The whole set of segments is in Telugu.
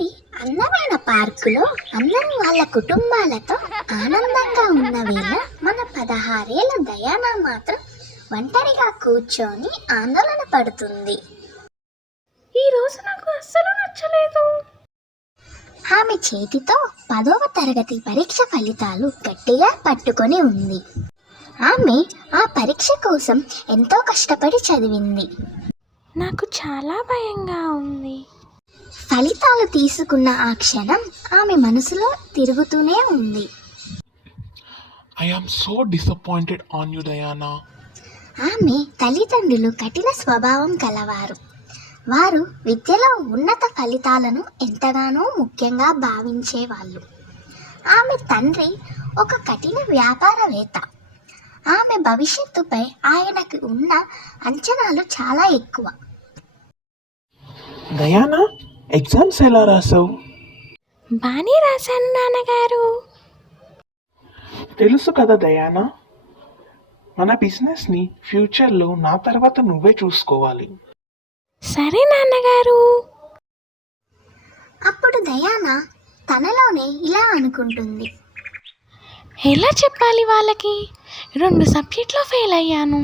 అది అందమైన పార్కులో అందరూ వాళ్ళ కుటుంబాలతో ఆనందంగా ఉన్న వేళ మన 16 ఏళ్ల దయానా మాత్రం ఒంటరిగా కూర్చొని ఆందోళన పడుతుంది. ఈ రోజు నాకు అస్సలు నచ్చలేదు. ఆమె చేతితో 10వ తరగతి పరీక్ష ఫలితాలు గట్టిగా పట్టుకొని ఉంది. ఆమె ఆ పరీక్ష కోసం ఎంతో కష్టపడి చదివింది. నాకు చాలా భయంగా ఉంది. ఫలితాలు తీసుకున్న ఆ క్షణం ఆమె మనసులో తిరుగుతూనే ఉంది. I am so disappointed on you, Diana. ఆమె తల్లిదండ్రులు కఠిన స్వభావం కలవారు. వారు విద్యలో ఉన్నత ఫలితాలను ఎంతగానో ముఖ్యంగా భావించేవాళ్ళు. ఆమె తండ్రి ఒక కఠిన వ్యాపారవేత్త. ఆమె భవిష్యత్తుపై ఆయనకు ఉన్న అంచనాలు చాలా ఎక్కువ. దయానా, ఎగ్జామ్స్ ఎలా రాసావు? బానే రాశాను నాన్నగారు. తెలుసు కదా దయానా, మన బిజినెస్ని ఫ్యూచర్లో నా తర్వాత నువ్వే చూసుకోవాలి. సరే నాన్నగారు. అప్పుడు దయానా తనలోనే ఇలా అనుకుంటుంది. ఎలా చెప్పాలి వాళ్ళకి? 2 సబ్జెక్టులో ఫెయిల్ అయ్యాను.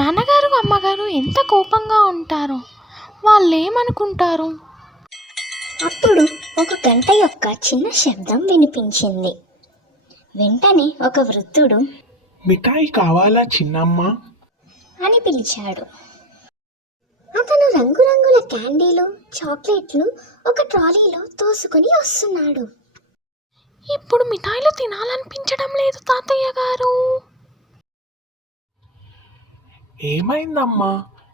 నాన్నగారు అమ్మగారు ఎంత కోపంగా ఉంటారో. వాళ్ళు ఏమనుకుంటారు? అప్పుడు ఒక గంట యొక్క చిన్న శబ్దం వినిపించింది. వెంటనే ఒక వృద్ధుడు మిఠాయి కావాలా చిన్నమ్మ అని పిలిచాడు. అతను రంగురంగుల క్యాండీలు, చాక్లెట్లు ఒక ట్రాలీలో తోసుకొని వస్తున్నాడు. ఇప్పుడు మిఠాయిలు తినాలనిపించడం లేదు తాతయ్య గారు. ఏమైందమ్మా?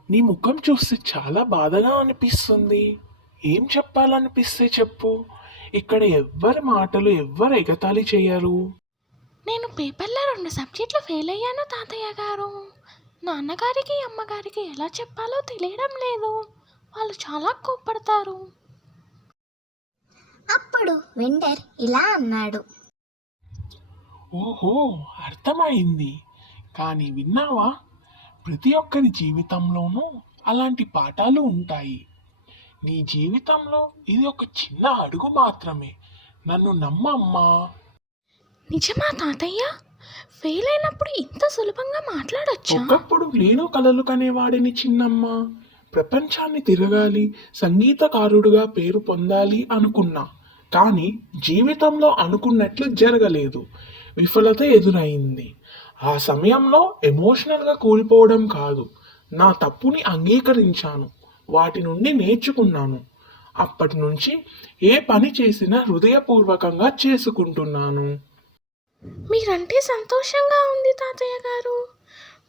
నీ ముఖం చూస్తే చాలా బాధగా అనిపిస్తుంది. ఏం చెప్పాలనిపిస్తే చెప్పు. ఇక్కడ ఎవ్వరి మాటలు ఎవ్వరు ఎగతాళి చేయరు. నేను పేపర్లో 2 సబ్జెక్టులు ఫెయిల్ అయ్యాను తాతయ్య గారు. నాన్నగారికి అమ్మగారికి ఎలా చెప్పాలో తెలియడం లేదు. వాళ్ళు చాలా కోప్పడతారు. అప్పుడు వెండర్ ఇలా అన్నాడు. ఓహో, అర్థమైంది. కానీ విన్నావా, ప్రతి ఒక్కరి జీవితంలోనూ అలాంటి పాఠాలు ఉంటాయి. నీ జీవితంలో ఇది ఒక చిన్న అడుగు మాత్రమే. నన్ను నమ్మమ్మా. నిజమా తాతయ్య? ఫెయిల్ అయినప్పుడు ఇంత సులభంగా మాట్లాడొచ్చా? ఒకప్పుడు నేను కలలు కనేవాడిని చిన్నమ్మ. ప్రపంచాన్ని తిరగాలి, సంగీతకారుడుగా పేరు పొందాలి అనుకున్నా. కానీ జీవితంలో అనుకున్నట్లు జరగలేదు. విఫలత ఎదురైంది. ఆ సమయంలో ఎమోషనల్గా కూలిపోవడం కాదు, నా తప్పుని అంగీకరించాను, వాటి నుండి నేర్చుకున్నాను. అప్పటి నుంచి ఏ పని చేసినా హృదయపూర్వకంగా చేసుకుంటున్నాను. మీరంటే సంతోషంగా ఉంది తాతయ్య గారు.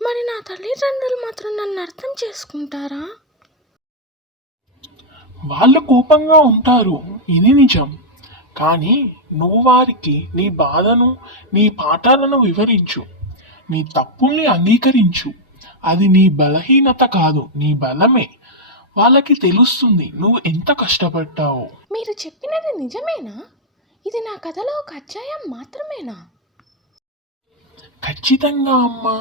మరి నా తల్లిదండ్రులు మాత్రం నన్ను అర్థం చేసుకుంటారా? వాళ్ళు కోపంగా ఉంటారు, ఇది నిజం. కానీ నువ్వు వారికి నీ బాధను, నీ పాఠాలను వివరించు. నీ తప్పుల్ని అంగీకరించు. అది నీ బలహీనత కాదు, నీ బలమే. వాళ్ళకి తెలుస్తుంది నువ్వు ఎంత కష్టపడ్డావో. మీరు చెప్పినది నిజమేనా? ఇది నా కథలో ఒక అధ్యాయం మాత్రమేనా? ఖచ్చితంగా అమ్మా.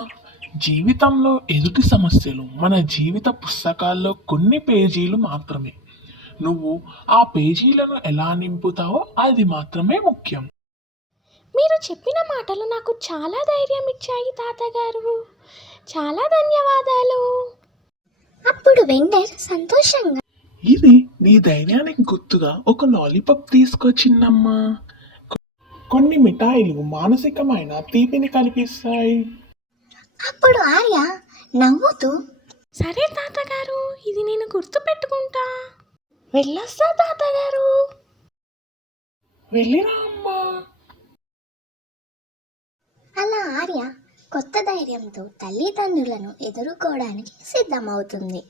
జీవితంలో ఎదుటి సమస్యలు మన జీవిత పుస్తకాల్లో కొన్ని పేజీలు మాత్రమే. నువ్వు ఆ పేజీలను ఎలా నింపుతావో అది మాత్రమే ముఖ్యం. మీరు చెప్పిన మాటలు నాకు చాలా ధైర్యం ఇచ్చాయి తాతగారు. చాలా ధన్యవాదాలు. అప్పుడు వెండర్ సంతోషంగా ఇది నీ ధైర్యానికి గుర్తుగా ఒక లాలీపాప్ తీసుకొచ్చిందమ్మా. కొన్ని మిఠాయిలు మానసికమైన తీపిని కల్పిస్తాయి. అప్పుడు ఆర్య నవ్వుతూ, సరే తాతగారు, ఇది నేను గుర్తు పెట్టుకుంటా. వెళ్ళొస్తా తాతగారు. వెళ్ళిరా అమ్మా. అలా ఆర్య కొత్త ధైర్యంతో తల్లిదండ్రులను ఎదుర్కోవడానికి సిద్ధమవుతుంది.